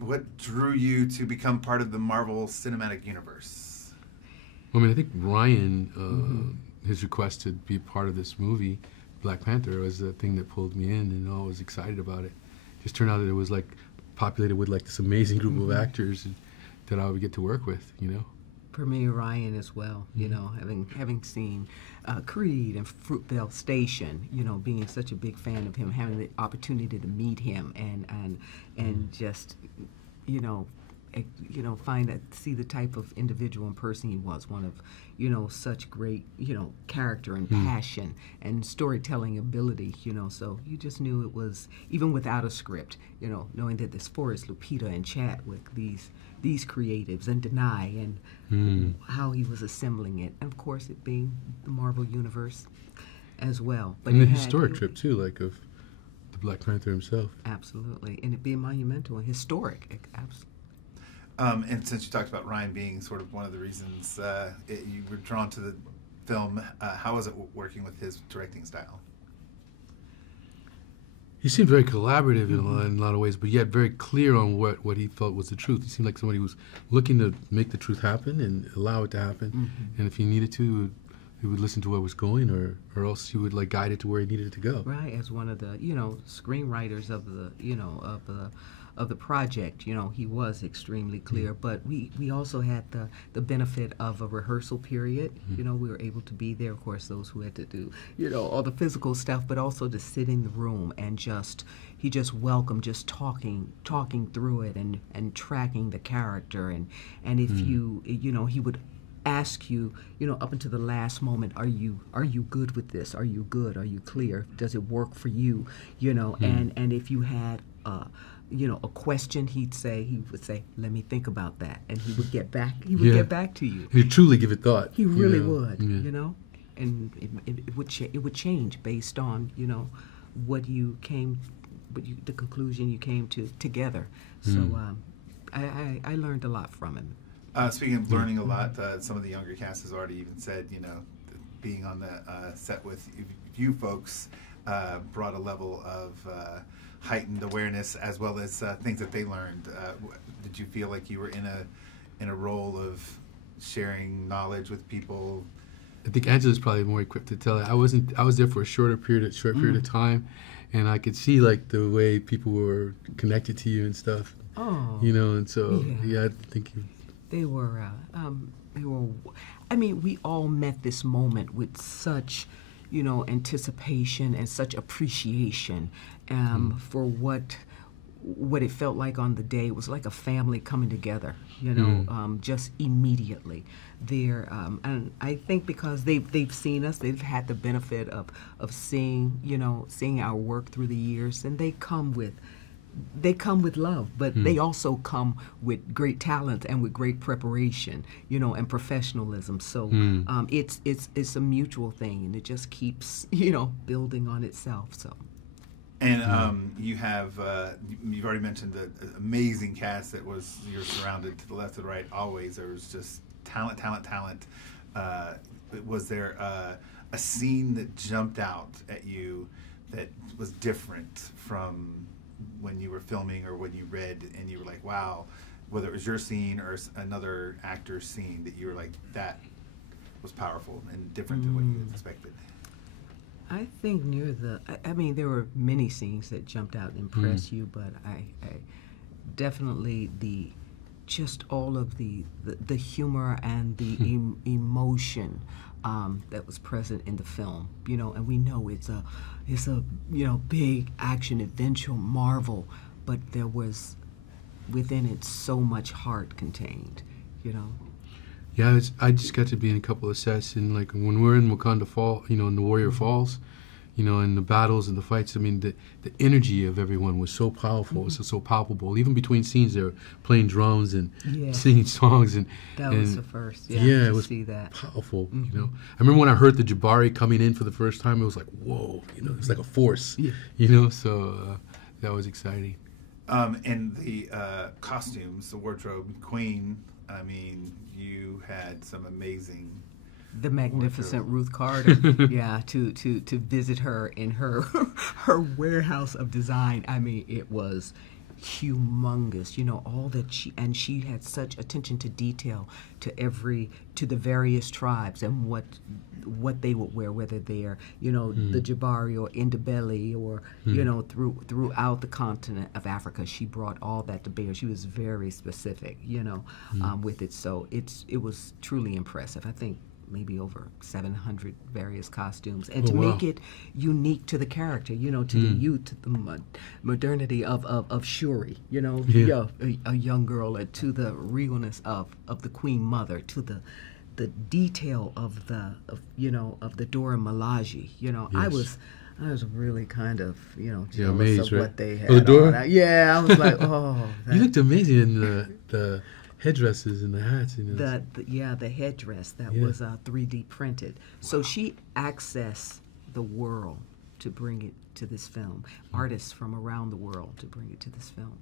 what drew you to become part of the Marvel Cinematic Universe? I mean, I think Ryan, his request to be part of this movie, Black Panther, was the thing that pulled me in, and I was excited about it. Just turned out that it was like populated with like this amazing group of actors that I would get to work with, you know. For me, Ryan as well, you know, having seen Creed and Fruitvale Station, you know, being such a big fan of him, having the opportunity to meet him and just, see the type of individual and person he was, one of, you know, such great, you know, character and passion and storytelling ability, you know, so you just knew it was, even without a script, you know, knowing that this Forrest, Lupita, and Chad with these creatives and Denai and how he was assembling it, and of course it being the Marvel Universe as well. But and the historic trip too, like of the Black Panther himself. Absolutely, and it being monumental and historic, absolutely. And since you talked about Ryan being sort of one of the reasons you were drawn to the film, how was it working with his directing style? He seemed very collaborative in a lot of ways, but yet very clear on what he felt was the truth. He seemed like somebody who was looking to make the truth happen and allow it to happen. And if he needed to, he would listen to what was going, or else he would like guide it to where he needed it to go. Right, as one of the screenwriters of the project, you know, he was extremely clear. But we also had the benefit of a rehearsal period. You know, we were able to be there, of course, those who had to do, you know, all the physical stuff, but also to sit in the room and he just welcomed just talking through it and tracking the character. And if you know, he would ask you, you know, up until the last moment, are you good with this? Are you good? Are you clear? Does it work for you? You know, and if you had a question, he would say, let me think about that, and he would get back to you. He'd truly give it thought. He really would, you know, and it would change based on, you know, the conclusion you came to together. So I learned a lot from him. Speaking of learning a lot, some of the younger cast has already even said, you know, being on the set with you folks brought a level of heightened awareness as well as things that they learned. Did you feel like you were in a role of sharing knowledge with people? I think Angela's probably more equipped to tell it. I was there for a short period of time, and I could see like the way people were connected to you and stuff. Oh, you know, and so I think they were. I mean, we all met this moment with such, you know, anticipation and such appreciation for what it felt like on the day. It was like a family coming together, you know, just immediately there. And I think because they've seen us, they've had the benefit of seeing our work through the years, and they come with love, but they also come with great talent and with great preparation, you know, and professionalism. So it's a mutual thing, and it just keeps, you know, building on itself. So. And you've already mentioned the amazing cast that you're surrounded to the left and the right always. There was just talent. Was there a scene that jumped out at you that was different from when you were filming or when you read and you were like, wow, whether it was your scene or another actor's scene that you were like, that was powerful and different than what you had expected? I think there were many scenes that jumped out and impressed you, but I definitely just all of the humor and the emotion that was present in the film, you know, and we know it's a you know, big action adventure Marvel, but there was within it so much heart contained, you know. Yeah, I just got to be in a couple of sets, and like when we're in Wakanda Fall, you know, in the Warrior Falls, you know, in the battles and the fights, I mean, the energy of everyone was so powerful, it was so palpable. Even between scenes, they were playing drums and singing songs, and that was the first, it was see that powerful. You know, I remember when I heard the Jabari coming in for the first time, it was like, whoa, you know, it's like a force, you know. So that was exciting. And the costumes, the wardrobe, Queen. I mean, you had some amazing. The magnificent Ruth Carter, to visit her in her warehouse of design. I mean, it was humongous. You know, all that she had such attention to detail to the various tribes and what they would wear, whether they're, you know, the Jabari or Ndebele or, you know, throughout the continent of Africa. She brought all that to bear. She was very specific, you know, with it. So it was truly impressive. I think maybe over 700 various costumes, and to make it unique to the character, you know, to the youth, to the modernity of Shuri, you know, a young girl, and to the realness of the Queen Mother, to the detail of the Dora Milaje. You know, I was really kind of, you know, jealous amazed, of right? what they had. Oh, Dora? Yeah, I was like, oh. You looked amazing in the headdresses and the hats. You know. The headdress that was 3D printed. So she accessed the world to bring it to this film. Artists from around the world to bring it to this film.